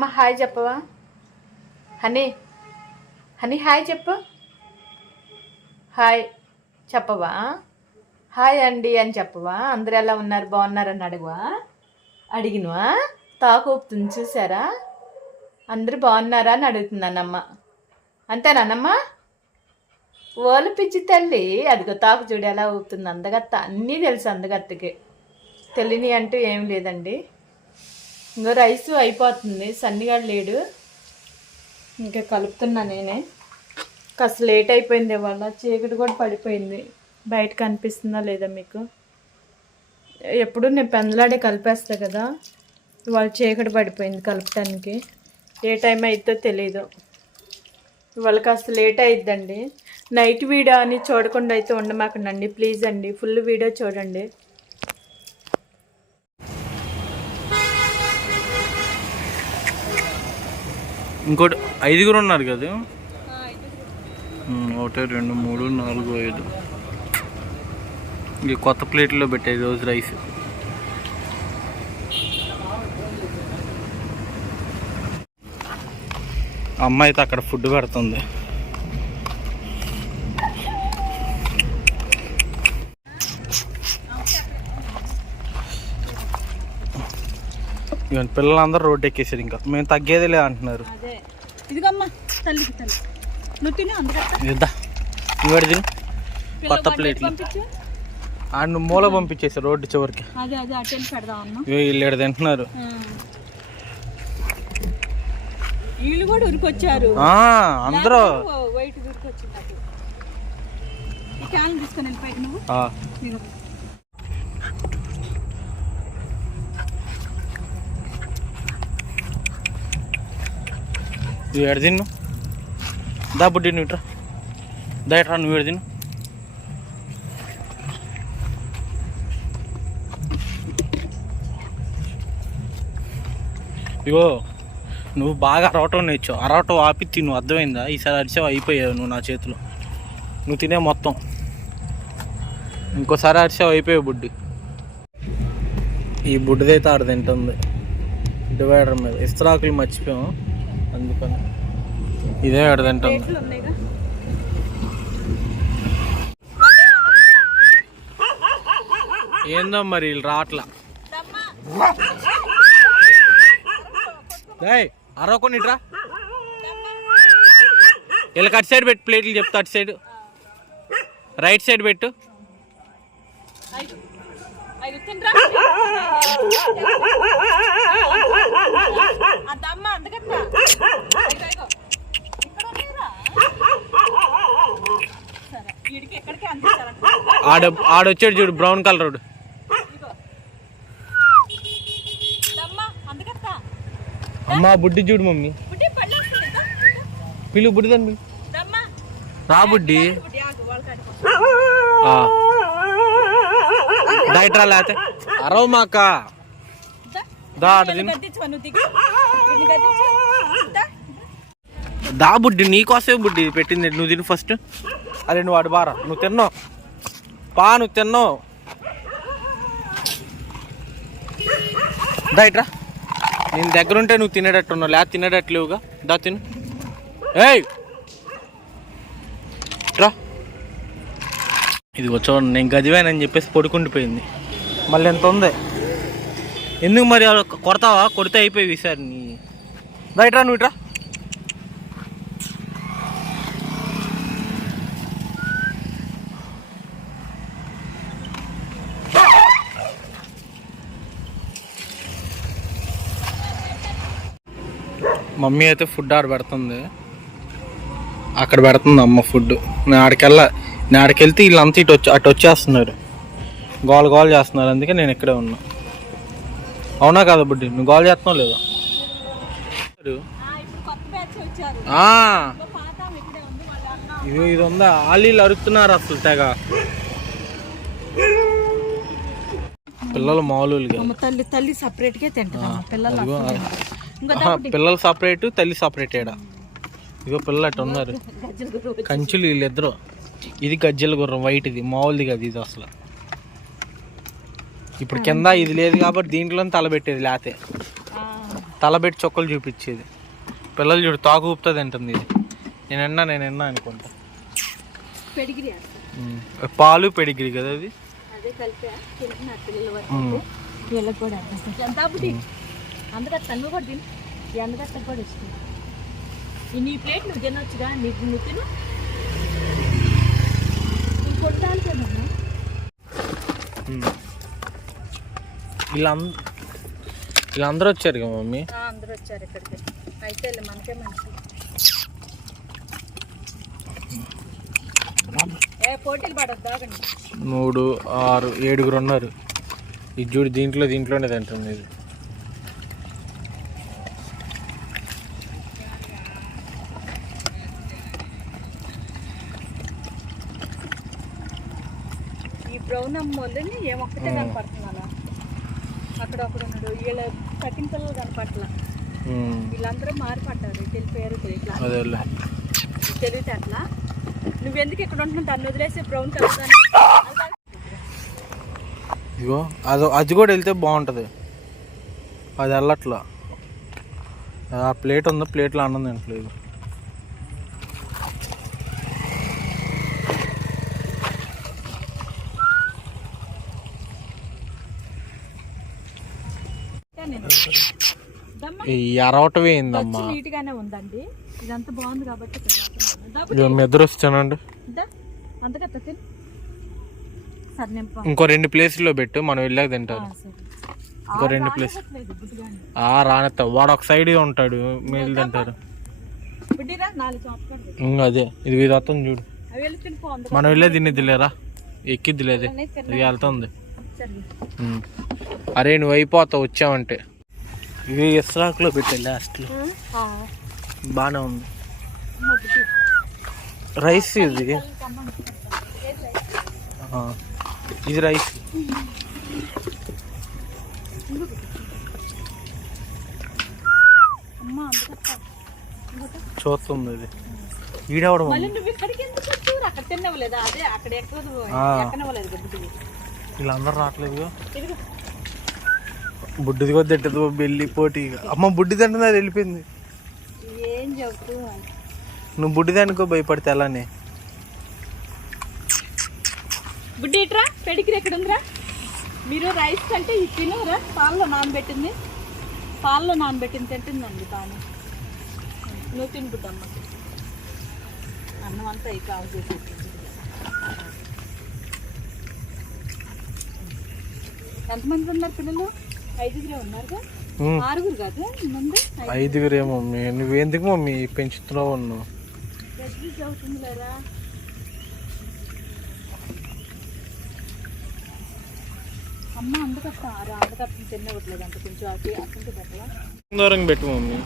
నానమ్మ హాయ్ చెప్పవా honey honey hi చెప్పు. హాయ్ చెప్పవా? హాయ్ అండి అని చెప్పవా? అందరు ఎలా ఉన్నారు? బాగున్నారని అడగవా? అడిగినవా? తాకు ఊపుతుంది చూసారా? అందరు బాగున్నారా అని అడుగుతున్నానమ్మ అంతేనానమ్మ ఓలు పిచ్చి తల్లి. అదిగో తాకు చూడు ఎలా ఊపుతుంది అందగత్త. అన్నీ తెలుసు అందగత్తకి. తెలియని అంటూ ఏం లేదండి. ఇంకా రైస్ అయిపోతుంది. సన్నిగాడు లేడు. ఇంకా కలుపుతున్నా నేనే. కాస్త లేట్ అయిపోయింది ఇవాళ. చీకటి కూడా పడిపోయింది. బయట కనిపిస్తుందా లేదా మీకు? ఎప్పుడు నేను పెందలాడే కలిపేస్తా కదా. ఇవాళ చీకటి పడిపోయింది కలపటానికి ఏ టైం అవుతుందో తెలీదు. ఇవాళ కాస్త లేట్ అయిద్దండి. నైట్ వీడియో అని చూడకుండా అయితే ఉండమాకండి. ప్లీజ్ అండి. ఫుల్ వీడియో చూడండి. ఇంకోటి ఐదుగురు ఉన్నారు కదా? ఒకటి రెండు మూడు నాలుగు ఐదు. ఇంక కొత్త ప్లేట్లో పెట్టేది రోజు రైస్. అమ్మాయి అయితే అక్కడ ఫుడ్ పెడుతుంది. ఇవన్నీ పిల్లలందరూ రోడ్డు ఎక్కేసారు ఇంకా. మేము అంటున్నారు. అందుకట్ట ఇద్దా నువ్వు తిను కొత్త ప్లేట్లు నువ్వు మూల పంపించేసారు రోడ్డు చివరికి. వీళ్ళు తింటున్నారు. వీళ్ళు కూడా ఉరికొచ్చారు. ఆ, అందరూ. వైట్ ఉరికొచ్చింది అటు. ఈ క్యాన్ తీసుకొని వెళ్ళిపోయి నువ్వు ఆ, తిన్ను. దా బుడ్డి నువ్వు ఇట్రా. దా ఇట్రా నువ్వు ఏడ తిను ఇగో నువ్వు బాగా అరవటం నేర్చావు. అరవటం ఆపి తిను అర్థమైందా? ఈసారి అరిచావు అయిపోయావు నువ్వు నా చేతిలో. నువ్వు తినే మొత్తం. ఇంకోసారి అరిచావు అయిపోయావు బుడ్డి. ఈ బుడ్డిదైతే ఆడ తింటుంది. డివైడర్ మీద. ఇస్తరాకులు మర్చిపోయాం. అందుకని. ఇదే ఉన్నాయిగా. ఏందో మరి వీళ్ళు రావట్లా ఏయ్ అరవకొని ఇట్రా వీళ్ళకి అటు సైడ్ పెట్టు ప్లేట్లు చెప్తా అటు సైడ్. రైట్ సైడ్ పెట్టు. ఆడ ఆడొచ్చాడు చూడు బ్రౌన్ కలర్ అమ్మా బుడ్డి చూడు మమ్మీ. పిలు బుడ్డి పిలు. దమ్మ రా బుడ్డి. ఇట్రా లేతే అరవ మాక. దా. బుడ్డి నీకోసమే బుడ్డి పెట్టింది. నువ్వు తిను ఫస్ట్. అరే నువ్వు అడు బారా. నువ్వు తిన్నావు పా నువ్వు తిన్నావు దా ఇట్రా నేను దగ్గర ఉంటే నువ్వు తినేటట్టు ఉన్నావు లేదా తినేటట్లేవుగా. దా తిను. ఏయ్ రా ఇది చూడండి నేను గదివానని చెప్పేసి పడుకుండిపోయింది. మళ్ళీ ఎంత ఉంది? ఎందుకు మరి కొడతావా? కొడితే అయిపోయి ఈసారి నీ. దా ఇట్రా నువ్వు ఇట్రా మమ్మీ అయితే ఫుడ్ ఆడ పెడుతుంది. అక్కడ పెడుతుంది అమ్మ ఫుడ్. నేను ఆడికెళ్ళ. నేను ఆడికెళ్తే వీళ్ళంతా ఇటు వచ్చి అటు వచ్చేస్తున్నారు. గోల గోల చేస్తున్నారు. అందుకే నేను ఇక్కడే ఉన్నా. అవునా కదా బుడ్డి? నువ్వు గోల చేస్తున్నావు లేదా? ఇది ఇది ఉందా? ఆలీలు అరుస్తున్నారు అసలు తెగ. పిల్లలు మామూలు అమ్మ తల్లి తల్లి సపరేట్గా తింటదమ్మ పిల్లలు సపరేట్ తల్లి సపరేట్ ఏడా ఇగో పిల్లలు అటు ఉన్నారు. కంచులు వీళ్ళిద్దరు. ఇది గజ్జల గుర్రం వైట్ ఇది. మామూలుది కదా ఇది అసలు. ఇప్పుడు కింద ఇది లేదు కాబట్టి దీంట్లో తలబెట్టేది లేతే. తలబెట్టి చొక్కలు చూపించేది. పిల్లలు చూడు తాకు ఊపుతుంది తింటుంది ఇది. నేను ఎన్నా నేను ఎన్నా అనుకుంటా. పాలు పెడిగిరి కదా అది? నీ ప్లేట్ నువ్వు తినొచ్చుగా నీకు నువ్వు తిను. నువ్వు కొట్టాలి కదమ్మా వీళ్ళందరూ వచ్చారు కదా మమ్మీ? అందరూ వచ్చారు ఇక్కడికి. అయితే మనకే మంచి. ఏ పోటీలు పడద్దు ఆగండి. మూడు ఆరు ఏడుగురు ఉన్నారు. ఇది చూడు దీంట్లో దీంట్లోనే తింటుంది ఇది ఈ బ్రౌన్ అమ్మోళ్ళని ఏమొక్కటే కనపడుతుంది అలా అక్కడ ఒకడు ఉన్నాడు వీళ్ళ కట్టిన పిల్లలు కనపట్ల. వీళ్ళందరూ మారిపడ్డారు. తెలిపారు ఇట్లా తెలివితే అట్లా నువ్వెందుకు ఇక్కడ ఉంటున్నావు? దాన్ని వదిలేసి బ్రౌన్ కలర్ ఇగో అది అది కూడా వెళ్తే బాగుంటుంది. అది వెళ్ళట్లా. ఆ ప్లేట్ ఉందా? ప్లేట్లో అన్నం తింటలేదు నేను దమ్మ ఈ అరవటం ఏందమ్మా? నీట్ గానే ఉందండి. ఇదంతా బాగుంది కాబట్టి. అంతగా ఇంకో రెండు ప్లేసుల్లో పెట్టు మనం వెళ్ళాక తింటారు. ఇంకో రెండు ప్లేస్. ఆ రానెత్తా వాడు ఒక సైడ్ ఉంటాడు మేలు తింటారు అదే ఇది వస్తుంది చూడు. మనం వెళ్ళే తినేదిలేరా ఎక్కిద్దిలేదే అనేది తిన్నా. ఇది వెళ్తుంది. అరే నువ్వు అయిపోతావు వచ్చావంటే. ఇవి ఇస్రాక్లో పెట్టే లాస్ట్లో బాగానే ఉంది. రైస్ ఇది. ఇది రైస్. చూస్తుంది ఇది. ఈడవడం మళ్ళీ నువ్వు ఇక్కడికి ఎందుకు వచ్చావు? అక్కడ తిన్నవలేదా అదే అక్కడ ఎక్కడ ఆ. ఎక్కనవ్వలేదు బుడ్డికి వీళ్ళందరూ రావట్లేదు బుడ్డిది కొద్ది తిట్టదు బెల్లి పోటీ. అమ్మ బుడ్డి అది వెళ్ళిపోయింది. నువ్వు బుడ్డి దానికో భయపడితే అలానే. బుడ్డి ఇట్రా పెడికిరి ఎక్కడ ఉందిరా మీరు రైస్ కంటే ఇది తినురా? పాలలో నానబెట్టింది. పాలలో నానబెట్టింది తింటుందండి బాగా నువ్వు తిను బుడ్డమ్మ అన్నం అంతా ఈ కావు చేసి ఎంతమంది ఉన్నారు పిల్లలు? ఐదుగురే ఉన్నారుగా ఉమ్. ఆరుగురు కాదు ముందు ఐదుగురే మమ్మీ నువ్వు పెంచుతున్నావు ఉన్నావు పెద్ద చదువుతుంది లేరా అమ్మ అందుకట్ట అందుకట్ట తిన్నవట్లేదు అంత కొంచెం. దూరంగా పెట్టు మమ్మీ.